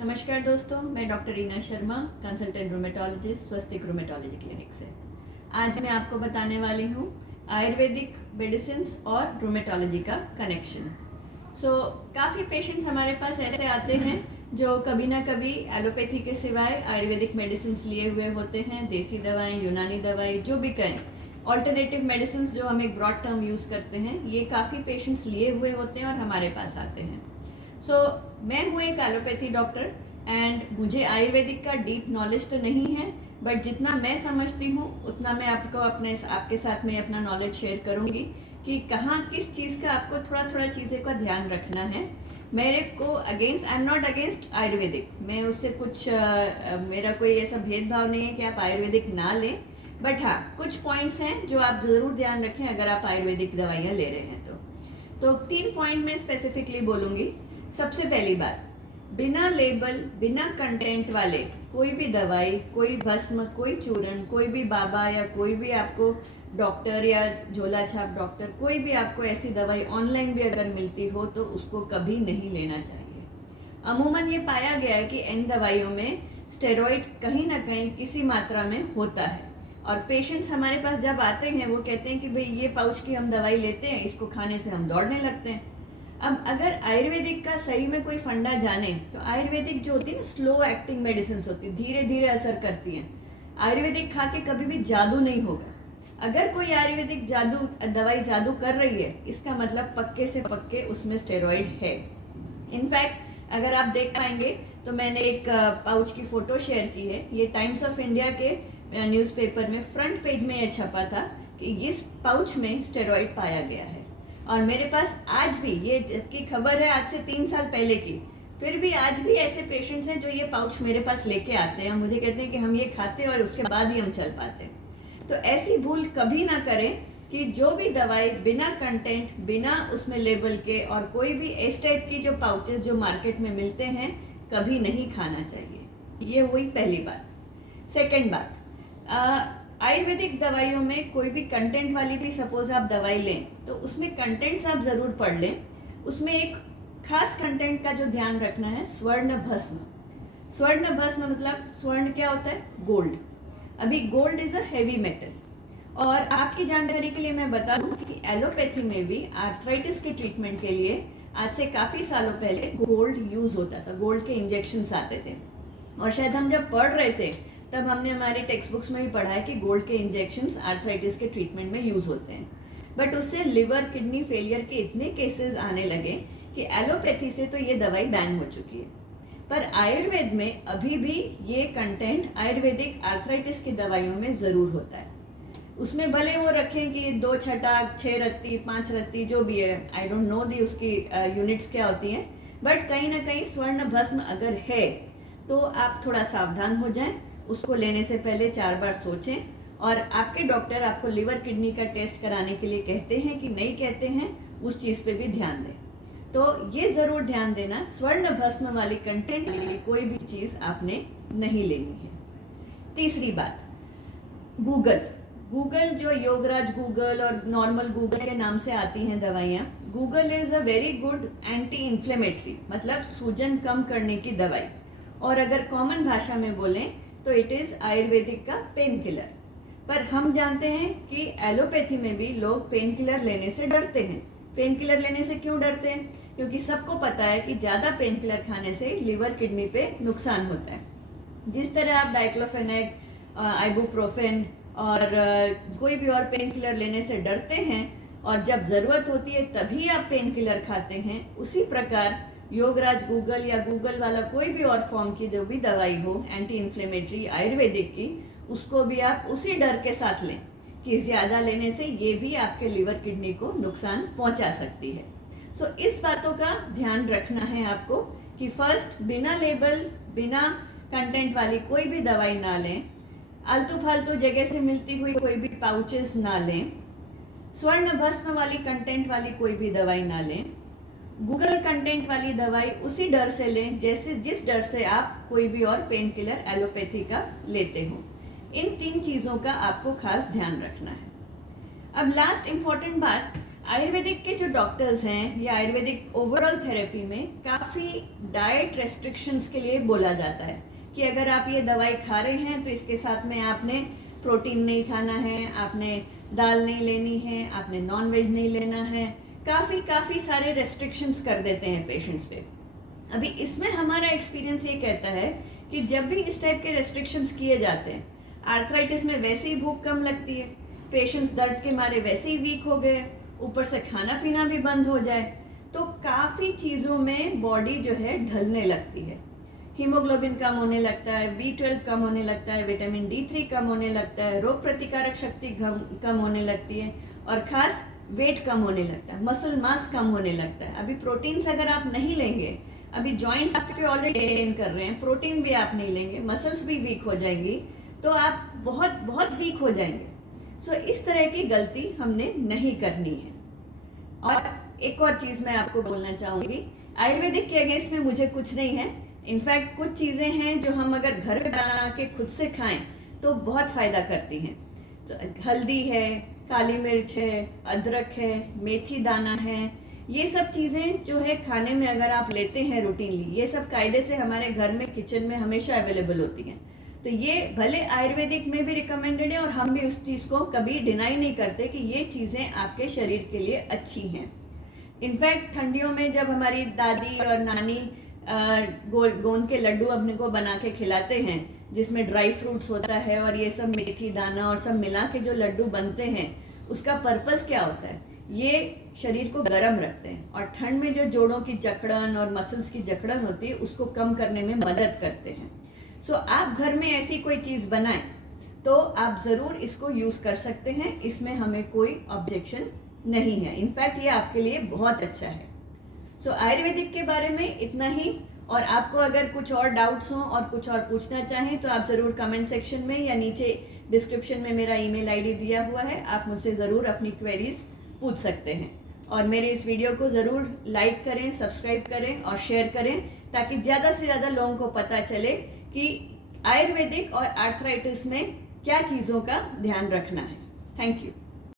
नमस्कार दोस्तों, मैं doctor Reena Sharma, consultant rheumatologist, Swastik rheumatology clinic से। आज मैं आपको बताने वाली हूँ आयुर्वेदिक मेडिसिन और रूमेटोलॉजी का कनेक्शन। काफ़ी पेशेंट्स हमारे पास ऐसे आते हैं जो कभी ना कभी एलोपैथी के सिवाय आयुर्वेदिक मेडिसिन लिए हुए होते हैं। देसी दवाएं, यूनानी दवाई, जो भी कहें, ऑल्टरनेटिव मेडिसिन जो हम एक ब्रॉड टर्म यूज़ करते हैं, ये काफ़ी पेशेंट्स लिए हुए होते हैं और हमारे पास आते हैं। मैं हूँ एक एलोपैथी डॉक्टर एंड मुझे आयुर्वेदिक का डीप नॉलेज तो नहीं है, बट जितना मैं समझती हूँ उतना मैं आपके साथ में अपना नॉलेज शेयर करूँगी कि कहाँ किस चीज़ का आपको थोड़ा थोड़ा चीज़ें का ध्यान रखना है। मेरे को against, I am not against Ayurvedic, मैं उससे कुछ मेरा कोई ऐसा भेदभाव नहीं है कि आप आयुर्वेदिक ना लें, बट हाँ, कुछ पॉइंट्स हैं जो आप ज़रूर ध्यान रखें अगर आप आयुर्वेदिक दवाइयाँ ले रहे हैं तो 3 पॉइंट मैं स्पेसिफिकली बोलूँगी। सबसे पहली बात, बिना लेबल, बिना कंटेंट वाले कोई भी दवाई, कोई भस्म, कोई चूर्ण, कोई भी बाबा या कोई भी आपको डॉक्टर या झोला छाप डॉक्टर, कोई भी आपको ऐसी दवाई ऑनलाइन भी अगर मिलती हो तो उसको कभी नहीं लेना चाहिए। अमूमन ये पाया गया है कि इन दवाइयों में स्टेरॉइड कहीं ना कहीं किसी मात्रा में होता है, और पेशेंट्स हमारे पास जब आते हैं वो कहते हैं कि भाई ये पाउच की हम दवाई लेते हैं, इसको खाने से हम दौड़ने लगते हैं। अब अगर आयुर्वेदिक का सही में कोई फंडा जाने तो आयुर्वेदिक जो होती है ना, स्लो एक्टिंग मेडिसिन होती है, धीरे धीरे असर करती हैं। आयुर्वेदिक खा के कभी भी जादू नहीं होगा। अगर कोई आयुर्वेदिक दवाई जादू कर रही है, इसका मतलब पक्के से पक्के उसमें स्टेरॉइड है। इनफैक्ट अगर आप देख पाएंगे तो मैंने एक पाउच की फ़ोटो शेयर की है। ये टाइम्स ऑफ इंडिया के न्यूज़पेपर में फ्रंट पेज में यह छपा था कि इस पाउच में स्टेरॉइड पाया गया है। और मेरे पास आज भी, ये की खबर है आज से 3 साल पहले की, फिर भी आज भी ऐसे पेशेंट्स हैं जो ये पाउच मेरे पास लेके आते हैं, मुझे कहते हैं कि हम ये खाते हैं और उसके बाद ही हम चल पाते हैं। तो ऐसी भूल कभी ना करें कि जो भी दवाई बिना कंटेंट, बिना उसमें लेबल के, और कोई भी इस टाइप की जो पाउचेस जो मार्केट में मिलते हैं, कभी नहीं खाना चाहिए। ये हुई पहली बात। सेकेंड बात, आयुर्वेदिक दवाइयों में कोई भी कंटेंट वाली भी सपोज आप दवाई लें तो उसमें कंटेंट्स आप ज़रूर पढ़ लें। उसमें एक खास कंटेंट का जो ध्यान रखना है, स्वर्ण भस्म। स्वर्ण भस्म मतलब स्वर्ण क्या होता है? गोल्ड। अभी gold is a heavy metal. और आपकी जानकारी के लिए मैं बता दूं कि एलोपैथी में भी आर्थराइटिस के ट्रीटमेंट के लिए आज से काफ़ी सालों पहले गोल्ड यूज़ होता था, गोल्ड के इंजेक्शंस आते थे। और शायद हम जब पढ़ रहे थे तब हमने हमारे टेक्स्ट बुक्स में भी पढ़ा है कि गोल्ड के इंजेक्शंस आर्थराइटिस के ट्रीटमेंट में यूज़ होते हैं। बट उससे लिवर, किडनी फेलियर के इतने केसेस आने लगे कि एलोपैथी से तो ये दवाई बैन हो चुकी है। पर आयुर्वेद में अभी भी ये कंटेंट आयुर्वेदिक आर्थराइटिस की दवाइयों में ज़रूर होता है। उसमें भले वो रखें कि 2 छटाक, 6 रत्ती, 5 रत्ती, जो भी है, आई डोंट नो दी उसकी यूनिट्स क्या होती हैं, बट कहीं ना कहीं स्वर्ण भस्म अगर है तो आप थोड़ा सावधान हो जाएं। उसको लेने से पहले 4 बार सोचें। और आपके डॉक्टर आपको लिवर, किडनी का टेस्ट कराने के लिए कहते हैं कि नहीं कहते हैं, उस चीज़ पे भी ध्यान दें। तो ये ज़रूर ध्यान देना, स्वर्ण भस्म वाली कंटेंट वाली कोई भी चीज़ आपने नहीं लेनी है। तीसरी बात, गूगल जो योगराज गूगल और नॉर्मल गूगल के नाम से आती हैं दवाइयाँ, Google is a very good anti inflammatory, मतलब सूजन कम करने की दवाई। और अगर कॉमन भाषा में बोलें तो इट इज़ आयुर्वेदिक का पेन किलर। पर हम जानते हैं कि एलोपैथी में भी लोग पेन किलर लेने से डरते हैं। पेन किलर लेने से क्यों डरते हैं? क्योंकि सबको पता है कि ज़्यादा पेन किलर खाने से लिवर, किडनी पे नुकसान होता है। जिस तरह आप डाइक्लोफेनेक, आइबुप्रोफेन और कोई भी और पेन किलर लेने से डरते हैं और जब ज़रूरत होती है तभी आप पेन किलर खाते हैं, उसी प्रकार योगराज गूगल या गूगल वाला कोई भी और फॉर्म की जो भी दवाई हो एंटी इन्फ्लेमेटरी आयुर्वेदिक की, उसको भी आप उसी डर के साथ लें कि ज़्यादा लेने से ये भी आपके लिवर, किडनी को नुकसान पहुंचा सकती है। इस बातों का ध्यान रखना है आपको कि फर्स्ट, बिना लेबल, बिना कंटेंट वाली कोई भी दवाई ना लें। आलतू फालतू जगह से मिलती हुई कोई भी पाउचेस ना लें। स्वर्ण भस्म वाली कंटेंट वाली कोई भी दवाई ना लें। गूगल कंटेंट वाली दवाई उसी डर से लें जैसे जिस डर से आप कोई भी और पेन किलर एलोपैथी का लेते हो। इन 3 चीज़ों का आपको खास ध्यान रखना है। अब लास्ट इम्पॉर्टेंट बात, आयुर्वेदिक के जो डॉक्टर्स हैं या आयुर्वेदिक ओवरऑल थेरेपी में काफ़ी डाइट रेस्ट्रिक्शंस के लिए बोला जाता है कि अगर आप ये दवाई खा रहे हैं तो इसके साथ में आपने प्रोटीन नहीं खाना है, आपने दाल नहीं लेनी है, आपने नॉन वेज नहीं लेना है। काफ़ी सारे रेस्ट्रिक्शंस कर देते हैं पेशेंट्स पे। अभी इसमें हमारा एक्सपीरियंस ये कहता है कि जब भी इस टाइप के रेस्ट्रिक्शंस किए जाते हैं, आर्थराइटिस में वैसे ही भूख कम लगती है, पेशेंट्स दर्द के मारे वैसे ही वीक हो गए, ऊपर से खाना पीना भी बंद हो जाए, तो काफ़ी चीज़ों में बॉडी जो है ढलने लगती है। हीमोग्लोबिन कम होने लगता है, B12 कम होने लगता है, विटामिन D3 कम होने लगता है, रोग प्रतिकारक शक्ति कम होने लगती है और ख़ास वेट कम होने लगता है, मसल मास कम होने लगता है। अभी प्रोटीन्स अगर आप नहीं लेंगे, अभी जॉइंट्स आपके ऑलरेडी गेन कर रहे हैं, प्रोटीन भी आप नहीं लेंगे, मसल्स भी वीक हो जाएंगी, तो आप बहुत वीक हो जाएंगे। सो इस तरह की गलती हमने नहीं करनी है। और एक और चीज़ मैं आपको बोलना चाहूँगी, आयुर्वेदिक के अगेंस्ट में मुझे कुछ नहीं है। इनफैक्ट कुछ चीज़ें हैं जो हम अगर घर पे बना के खुद से खाएं तो बहुत फ़ायदा करती हैं। तो हल्दी है, काली मिर्च है, अदरक है, मेथी दाना है, ये सब चीज़ें जो है खाने में अगर आप लेते हैं रूटीनली, ये सब कायदे से हमारे घर में किचन में हमेशा अवेलेबल होती हैं। तो ये भले आयुर्वेदिक में भी रिकमेंडेड है और हम भी उस चीज़ को कभी डिनाई नहीं करते कि ये चीज़ें आपके शरीर के लिए अच्छी हैं। इनफैक्ट ठंडियों में जब हमारी दादी और नानी गोंद के लड्डू अपने को बना के खिलाते हैं, जिसमें ड्राई फ्रूट्स होता है और ये सब मेथी दाना और सब मिला के जो लड्डू बनते हैं, उसका पर्पस क्या होता है? ये शरीर को गर्म रखते हैं और ठंड में जो जोड़ों की जकड़न और मसल्स की जकड़न होती है उसको कम करने में मदद करते हैं। सो आप घर में ऐसी कोई चीज़ बनाएं तो आप ज़रूर इसको यूज़ कर सकते हैं, इसमें हमें कोई ऑब्जेक्शन नहीं है। इनफैक्ट ये आपके लिए बहुत अच्छा है। सो आयुर्वेदिक के बारे में इतना ही। और आपको अगर कुछ और डाउट्स हों और कुछ और पूछना चाहें तो आप ज़रूर कमेंट सेक्शन में या नीचे डिस्क्रिप्शन में मेरा ईमेल आईडी दिया हुआ है, आप मुझसे ज़रूर अपनी क्वेरीज पूछ सकते हैं। और मेरे इस वीडियो को ज़रूर लाइक करें, सब्सक्राइब करें और शेयर करें, ताकि ज़्यादा से ज़्यादा लोगों को पता चले कि आयुर्वेदिक और आर्थराइटिस में क्या चीज़ों का ध्यान रखना है। Thank you.